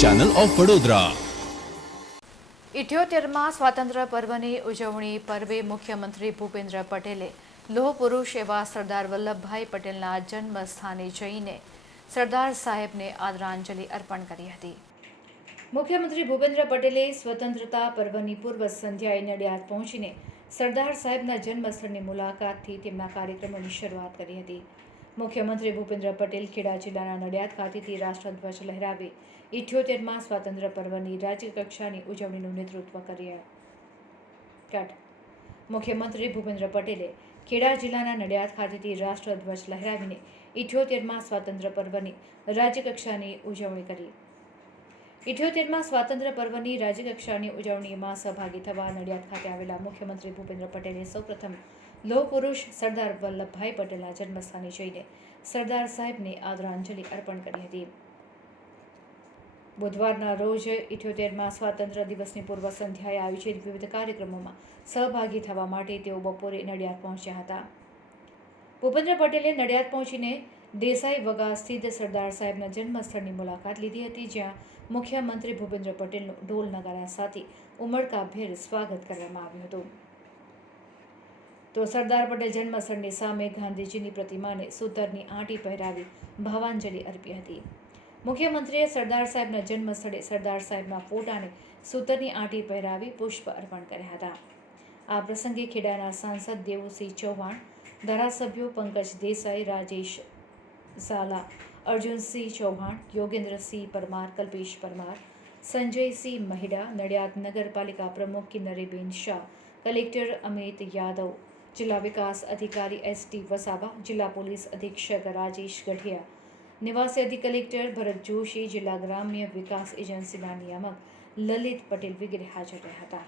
Channel of Vadodara ઇઠ્યોતેરમાં સ્વાતંત્ર્ય પર્વની ઉજવણી પર્વે મુખ્યમંત્રી ભૂપેન્દ્ર પટેલે લોહ પુરુષ એવા સરદાર વલ્લભભાઈ પટેલના જન્મ સ્થાને જઈને સરદાર સાહેબને આદરાંજલિ અર્પણ કરી હતી. મુખ્યમંત્રી ભૂપેન્દ્ર પટેલે સ્વતંત્રતા પર્વની પૂર્વ સંધ્યાએ નડિયાદ પહોંચીને સરદાર સાહેબના જન્મસ્થળની મુલાકાતથી તેમના કાર્યક્રમોની શરૂઆત કરી હતી. મુખ્યમંત્રી ભૂપેન્દ્ર પટેલ ખેડા જિલ્લાના નડિયાદ ખાતેથી રાષ્ટ્રધ્વજ લહેરાવી ઇઠ્યોતેરમાં સ્વાતંત્ર્ય પર્વની રાજ્યકક્ષાની ઉજવણીનું નેતૃત્વ કર્યા. કટ. મુખ્યમંત્રી ભૂપેન્દ્ર પટેલે ખેડા જિલ્લાના નડિયાદ ખાતેથી રાષ્ટ્રધ્વજ લહેરાવીને ઇઠ્યોતેરમાં સ્વાતંત્ર્ય પર્વની રાજ્યકક્ષાની ઉજવણી કરી. ઇઠ્યોતેરમાં સ્વાતંત્ર્ય પર્વની રાજ્યકક્ષાની ઉજવણીમાં સહભાગી થવા નડિયાદ ખાતે આવેલા મુખ્યમંત્રી ભૂપેન્દ્ર પટેલે સૌપ્રથમ લોહ પુરુષ સરદાર વલ્લભભાઈ પટેલના જન્મસ્થાને જઈને સરદાર સાહેબને આદરાંજલિ અર્પણ કરી હતી. બુધવારના રોજ ઇઠ્યોતેરમાં સ્વાતંત્ર્ય દિવસની પૂર્વ સંધ્યાએ આયોજિત વિવિધ કાર્યક્રમોમાં સહભાગી થવા માટે તેઓ બપોરે નડિયાદ પહોંચ્યા હતા. ભૂપેન્દ્ર પટેલે નડિયાદ પહોંચીને દેસાઈ વગા સ્થિત સરદાર સાહેબના જન્મસ્થળની મુલાકાત લીધી હતી, જ્યાં મુખ્યમંત્રી ભૂપેન્દ્ર પટેલનું ઢોલ નગારા સાથે ઉમળકાભેર સ્વાગત કરવામાં આવ્યું હતું. તો સરદાર પટેલ જન્મસ્થળની સામે ગાંધીજીની પ્રતિમાને સૂતરની આંટી પહેરાવી ભાવાંજલિ અર્પી હતી. મુખ્યમંત્રીએ સરદાર સાહેબના જન્મસ્થળે સરદાર સાહેબના ફોટાને સૂતરની આંટી પહેરાવી પુષ્પ અર્પણ કર્યા હતા. આ પ્રસંગે ખેડાના સાંસદ દેવુસિંહ ચૌહાણ, ધારાસભ્યો પંકજ દેસાઈ, રાજેશ ઝાલા, અર્જુનસિંહ ચૌહાણ, યોગેન્દ્રસિંહ પરમાર, કલ્પેશ પરમાર, સંજયસિંહ મહિડા, નડિયાદ નગરપાલિકા પ્રમુખ કિન્નરીબેન શાહ, કલેક્ટર અમિત યાદવ જિલ્લા વિકાસ અધિકારી એસ ટી વસાવા, જિલ્લા પોલીસ અધિક્ષક રાજેશ ગઢિયા, નિવાસી અધિક કલેક્ટર ભરત જોશી, જિલ્લા ગ્રામ્ય વિકાસ એજન્સીના નિયામક લલિત પટેલ વગેરે હાજર રહ્યા હતા.